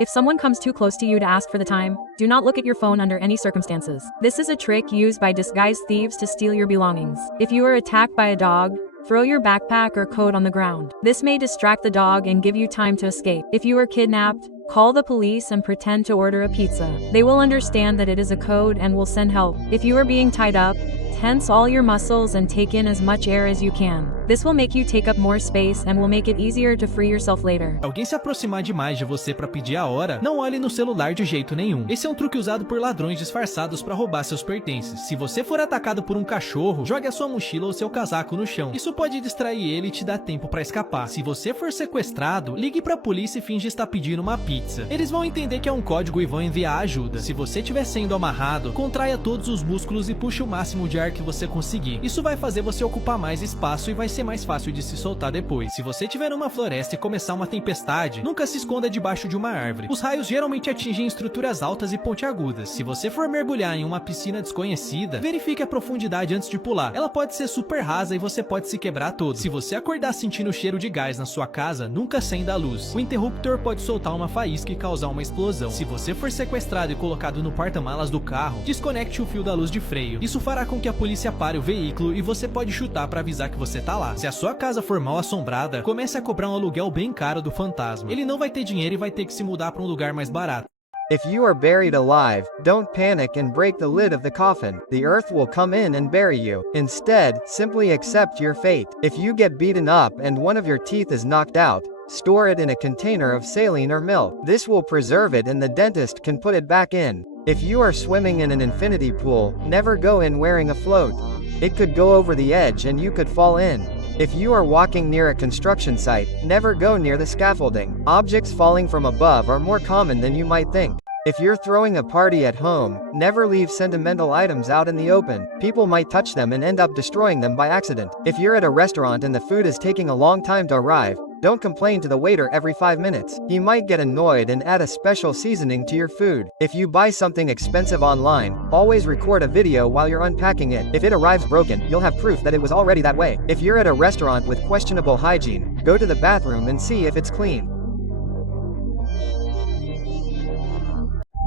If someone comes too close to you to ask for the time, do not look at your phone under any circumstances. This is a trick used by disguised thieves to steal your belongings. If you are attacked by a dog, throw your backpack or coat on the ground. This may distract the dog and give you time to escape. If you are kidnapped, call the police and pretend to order a pizza. They will understand that it is a code and will send help. If you are being tied up, tense all your muscles and take in as much air as you can. This will make you take up more space and will make it easier to free yourself later. Alguém se aproximar demais de você para pedir a hora, não olhe no celular de jeito nenhum. Esse é um truque usado por ladrões disfarçados para roubar seus pertences. Se você for atacado por um cachorro, jogue a sua mochila ou seu casaco no chão. Isso pode distrair ele e te dar tempo para escapar. Se você for sequestrado, ligue para a polícia e finge estar pedindo uma pizza. Eles vão entender que é um código e vão enviar ajuda. Se você estiver sendo amarrado, contraia todos os músculos e puxe o máximo de ar que você conseguir. Isso vai fazer você ocupar mais espaço e vai ser mais fácil de se soltar depois. Se você estiver numa floresta e começar uma tempestade, nunca se esconda debaixo de uma árvore. Os raios geralmente atingem estruturas altas e pontiagudas. Se você for mergulhar em uma piscina desconhecida, verifique a profundidade antes de pular. Ela pode ser super rasa e você pode se quebrar todo. Se você acordar sentindo cheiro de gás na sua casa, nunca acenda a luz. O interruptor pode soltar uma faísca e causar uma explosão. Se você for sequestrado e colocado no porta-malas do carro, desconecte o fio da luz de freio. Isso fará com que a polícia pare o veículo e você pode chutar para avisar que você tá lá. Se a sua casa for mal assombrada, comece a cobrar um aluguel bem caro do fantasma. Ele não vai ter dinheiro e vai ter que se mudar para um lugar mais barato. If you are buried alive, don't panic and break the lid of the coffin. The earth will come in and bury you. Instead, simply accept your fate. If you get beaten up and one of your teeth is knocked out, store it in a container of saline or milk. This will preserve it and the dentist can put it back in. If you are swimming in an infinity pool, never go in wearing a float. It could go over the edge and you could fall in. If you are walking near a construction site, never go near the scaffolding. Objects falling from above are more common than you might think. If you're throwing a party at home, never leave sentimental items out in the open. People might touch them and end up destroying them by accident. If you're at a restaurant and the food is taking a long time to arrive, don't complain to the waiter every 5 minutes. He might get annoyed and add a special seasoning to your food. If you buy something expensive online, always record a video while you're unpacking it. If it arrives broken, you'll have proof that it was already that way. If you're at a restaurant with questionable hygiene, go to the bathroom and see if it's clean.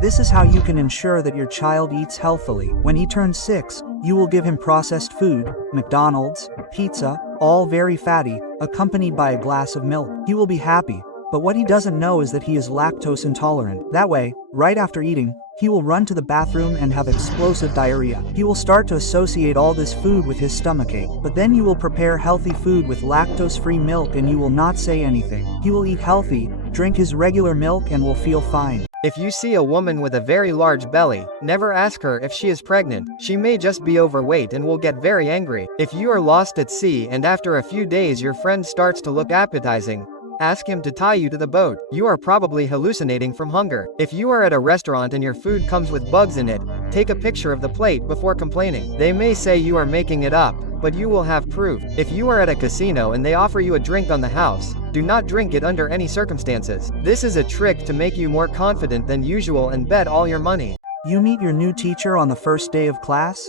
This is how you can ensure that your child eats healthily. When he turns 6, you will give him processed food, McDonald's, pizza, all very fatty, accompanied by a glass of milk. He will be happy, but what he doesn't know is that he is lactose intolerant. That way, right after eating, he will run to the bathroom and have explosive diarrhea. He will start to associate all this food with his stomachache. But then you will prepare healthy food with lactose-free milk and you will not say anything. He will eat healthy, drink his regular milk and will feel fine. If you see a woman with a very large belly, never ask her if she is pregnant. She may just be overweight and will get very angry. If you are lost at sea and after a few days your friend starts to look appetizing, ask him to tie you to the boat. You are probably hallucinating from hunger. If you are at a restaurant and your food comes with bugs in it, take a picture of the plate before complaining. They may say you are making it up, but you will have proof. If you are at a casino and they offer you a drink on the house, do not drink it under any circumstances. This is a trick to make you more confident than usual and bet all your money. You meet your new teacher on the first day of class?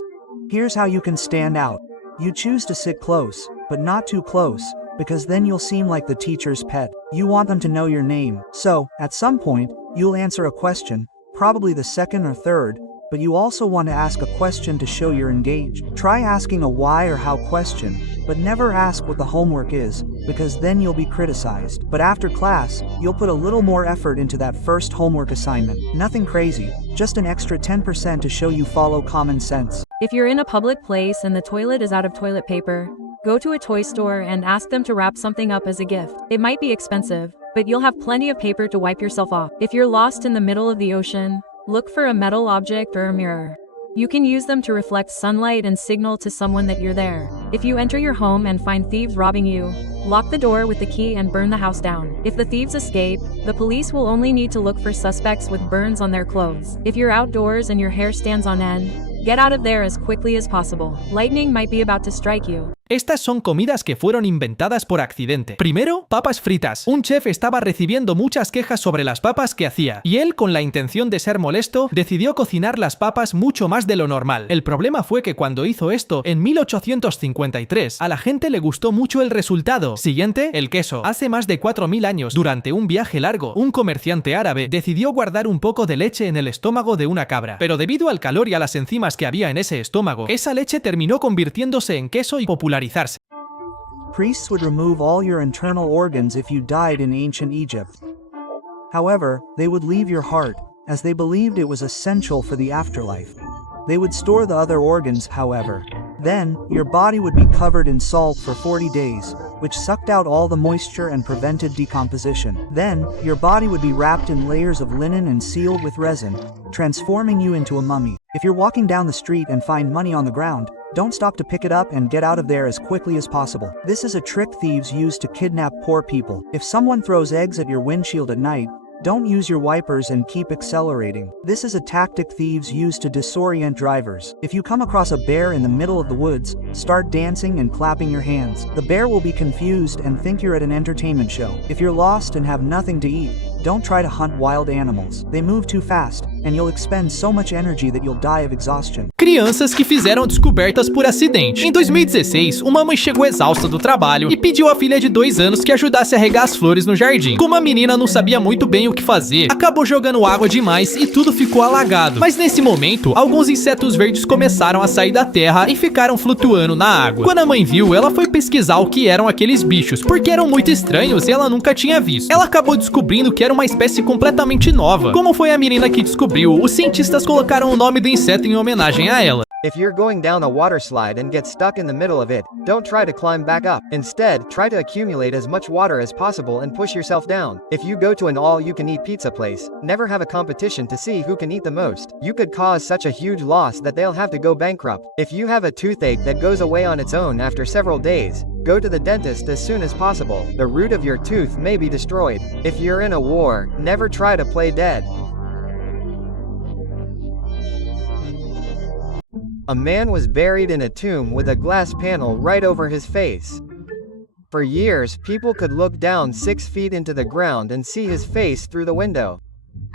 Here's how you can stand out. You choose to sit close, but not too close, because then you'll seem like the teacher's pet. You want them to know your name, so, at some point, you'll answer a question, probably the second or third, but you also want to ask a question to show you're engaged. Try asking a why or how question, but never ask what the homework is, because then you'll be criticized. But after class, you'll put a little more effort into that first homework assignment. Nothing crazy, just an extra 10% to show you follow common sense. If you're in a public place and the toilet is out of toilet paper, go to a toy store and ask them to wrap something up as a gift. It might be expensive, but you'll have plenty of paper to wipe yourself off. If you're lost in the middle of the ocean, look for a metal object or a mirror. You can use them to reflect sunlight and signal to someone that you're there. If you enter your home and find thieves robbing you, lock the door with the key and burn the house down. If the thieves escape, the police will only need to look for suspects with burns on their clothes. If you're outdoors and your hair stands on end, get out of there as quickly as possible. Lightning might be about to strike you. Estas son comidas que fueron inventadas por accidente. Primero, papas fritas. Un chef estaba recibiendo muchas quejas sobre las papas que hacía, y él, con la intención de ser molesto, decidió cocinar las papas mucho más de lo normal. El problema fue que cuando hizo esto, en 1853, a la gente le gustó mucho el resultado. Siguiente, el queso. Hace más de 4000 años, durante un viaje largo, un comerciante árabe decidió guardar un poco de leche en el estómago de una cabra, pero debido al calor y a las enzimas que había en ese estómago, esa leche terminó convirtiéndose en queso y popularizarse. Priests would remove all your internal organs if you died in ancient Egypt. However, they would leave your heart, as they believed it was essential for the afterlife. They would store the other organs, however. Then, your body would be covered in salt for 40 days, which sucked out all the moisture and prevented decomposition. Then, your body would be wrapped in layers of linen and sealed with resin, transforming you into a mummy. If you're walking down the street and find money on the ground, don't stop to pick it up and get out of there as quickly as possible. This is a trick thieves use to kidnap poor people. If someone throws eggs at your windshield at night, don't use your wipers and keep accelerating. This is a tactic thieves use to disorient drivers. If you come across a bear in the middle of the woods, start dancing and clapping your hands. The bear will be confused and think you're at an entertainment show. If you're lost and have nothing to eat, don't try to hunt wild animals. They move too fast, and you'll expend so much energy that you'll die of exhaustion. Crianças que fizeram descobertas por acidente. Em 2016, uma mãe chegou exausta do trabalho e pediu à filha de 2 anos que ajudasse a regar as flores no jardim. Como a menina não sabia muito bem o que fazer, acabou jogando água demais e tudo ficou alagado. Mas nesse momento, alguns insetos verdes começaram a sair da terra e ficaram flutuando na água. Quando a mãe viu, ela foi pesquisar o que eram aqueles bichos, porque eram muito estranhos e ela nunca tinha visto. Ela acabou descobrindo que era uma espécie completamente nova. Como foi a menina que descobriu, os cientistas colocaram o nome do inseto em homenagem a ela. If you're going down a water slide and get stuck in the middle of it, don't try to climb back up. Instead, try to accumulate as much water as possible and push yourself down. If you go to an all-you-can-eat pizza place, never have a competition to see who can eat the most. You could cause such a huge loss that they'll have to go bankrupt. If you have a toothache that goes away on its own after several days, go to the dentist as soon as possible. The root of your tooth may be destroyed. If you're in a war, never try to play dead. A man was buried in a tomb with a glass panel right over his face. For years, people could look down 6 feet into the ground and see his face through the window.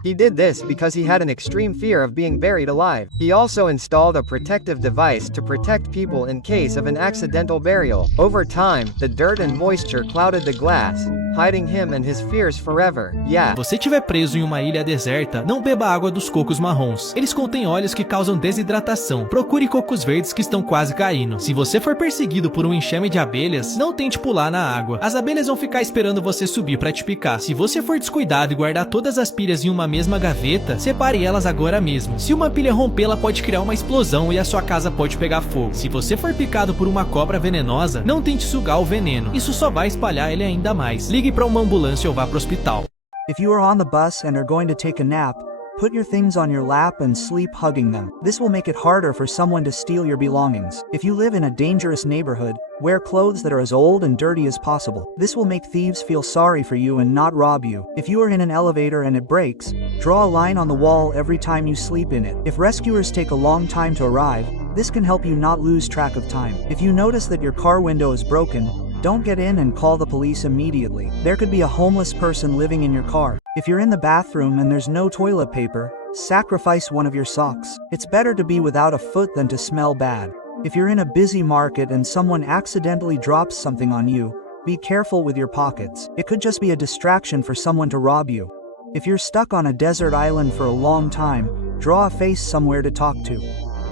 He did this because he had an extreme fear of being buried alive. He also installed a protective device to protect people in case of an accidental burial. Over time, the dirt and moisture clouded the glass, hiding him and his fears forever. Yeah. Se você estiver preso em uma ilha deserta, não beba água dos cocos marrons. Eles contêm óleos que causam desidratação. Procure cocos verdes que estão quase caindo. Se você for perseguido por um enxame de abelhas, não tente pular na água. As abelhas vão ficar esperando você subir para te picar. Se você for descuidado e guardar todas as pilhas em uma mesma gaveta, separe elas agora mesmo. Se uma pilha romper, ela pode criar uma explosão e a sua casa pode pegar fogo. Se você for picado por uma cobra venenosa, não tente sugar o veneno. Isso só vai espalhar ele ainda mais. Ligue para uma ambulância ou vá para o hospital. If you are on the bus and are going to take a nap, put your things on your lap and sleep hugging them. This will make it harder for someone to steal your belongings. If you live in a dangerous neighborhood, wear clothes that are as old and dirty as possible. This will make thieves feel sorry for you and not rob you. If you are in an elevator and it breaks, draw a line on the wall every time you sleep in it. If rescuers take a long time to arrive, this can help you not lose track of time. If you notice that your car window is broken, don't get in and call the police immediately. There could be a homeless person living in your car. If you're in the bathroom and there's no toilet paper, sacrifice one of your socks. It's better to be without a foot than to smell bad. If you're in a busy market and someone accidentally drops something on you, be careful with your pockets. It could just be a distraction for someone to rob you. If you're stuck on a desert island for a long time, draw a face somewhere to talk to.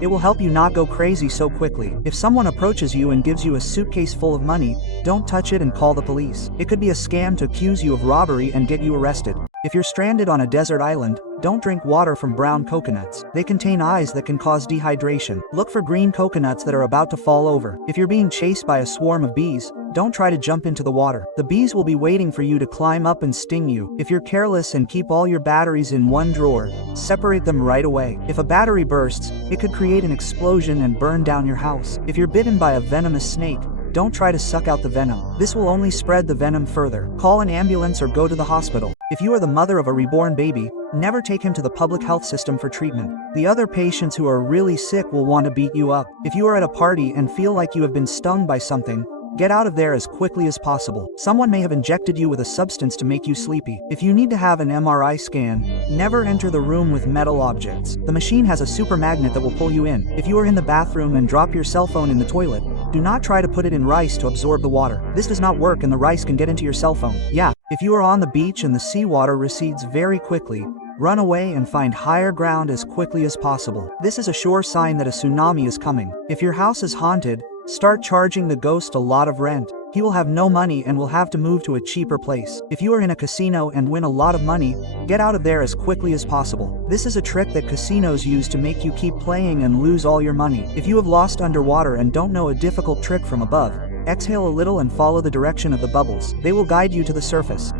It will help you not go crazy so quickly. If someone approaches you and gives you a suitcase full of money, don't touch it and call the police. It could be a scam to accuse you of robbery and get you arrested. If you're stranded on a desert island, don't drink water from brown coconuts. They contain eyes that can cause dehydration. Look for green coconuts that are about to fall over. If you're being chased by a swarm of bees, don't try to jump into the water. The bees will be waiting for you to climb up and sting you. If you're careless and keep all your batteries in one drawer, separate them right away. If a battery bursts, it could create an explosion and burn down your house. If you're bitten by a venomous snake, don't try to suck out the venom. This will only spread the venom further. Call an ambulance or go to the hospital. If you are the mother of a reborn baby, never take him to the public health system for treatment. The other patients who are really sick will want to beat you up. If you are at a party and feel like you have been stung by something, get out of there as quickly as possible. Someone may have injected you with a substance to make you sleepy. If you need to have an MRI scan, never enter the room with metal objects. The machine has a super magnet that will pull you in. If you are in the bathroom and drop your cell phone in the toilet, do not try to put it in rice to absorb the water. This does not work and the rice can get into your cell phone. Yeah, if you are on the beach and the seawater recedes very quickly, run away and find higher ground as quickly as possible. This is a sure sign that a tsunami is coming. If your house is haunted, start charging the ghost a lot of rent. He will have no money and will have to move to a cheaper place. If you are in a casino and win a lot of money, get out of there as quickly as possible. This is a trick that casinos use to make you keep playing and lose all your money. If you have lost underwater and don't know a difficult trick from above, exhale a little and follow the direction of the bubbles. They will guide you to the surface.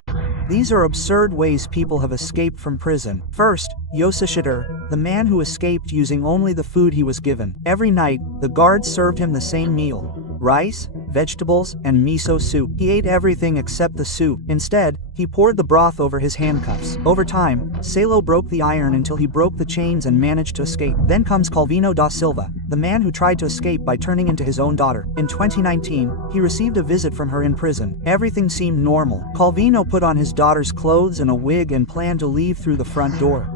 These are absurd ways people have escaped from prison. First, Yosishiter, the man who escaped using only the food he was given. Every night, the guards served him the same meal: rice, vegetables, and miso soup. He ate everything except the soup. Instead, he poured the broth over his handcuffs. Over time, Salo broke the iron until he broke the chains and managed to escape. Then comes Calvino da Silva, the man who tried to escape by turning into his own daughter. In 2019, he received a visit from her in prison. Everything seemed normal. Calvino put on his daughter's clothes and a wig and planned to leave through the front door.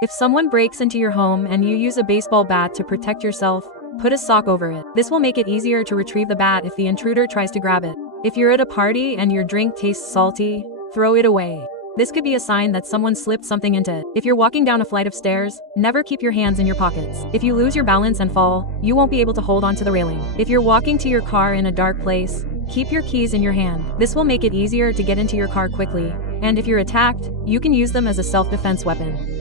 If someone breaks into your home and you use a baseball bat to protect yourself, put a sock over it. This will make it easier to retrieve the bat if the intruder tries to grab it. If you're at a party and your drink tastes salty, throw it away. This could be a sign that someone slipped something into it. If you're walking down a flight of stairs, never keep your hands in your pockets. If you lose your balance and fall, you won't be able to hold onto the railing. If you're walking to your car in a dark place, keep your keys in your hand. This will make it easier to get into your car quickly. And if you're attacked, you can use them as a self-defense weapon.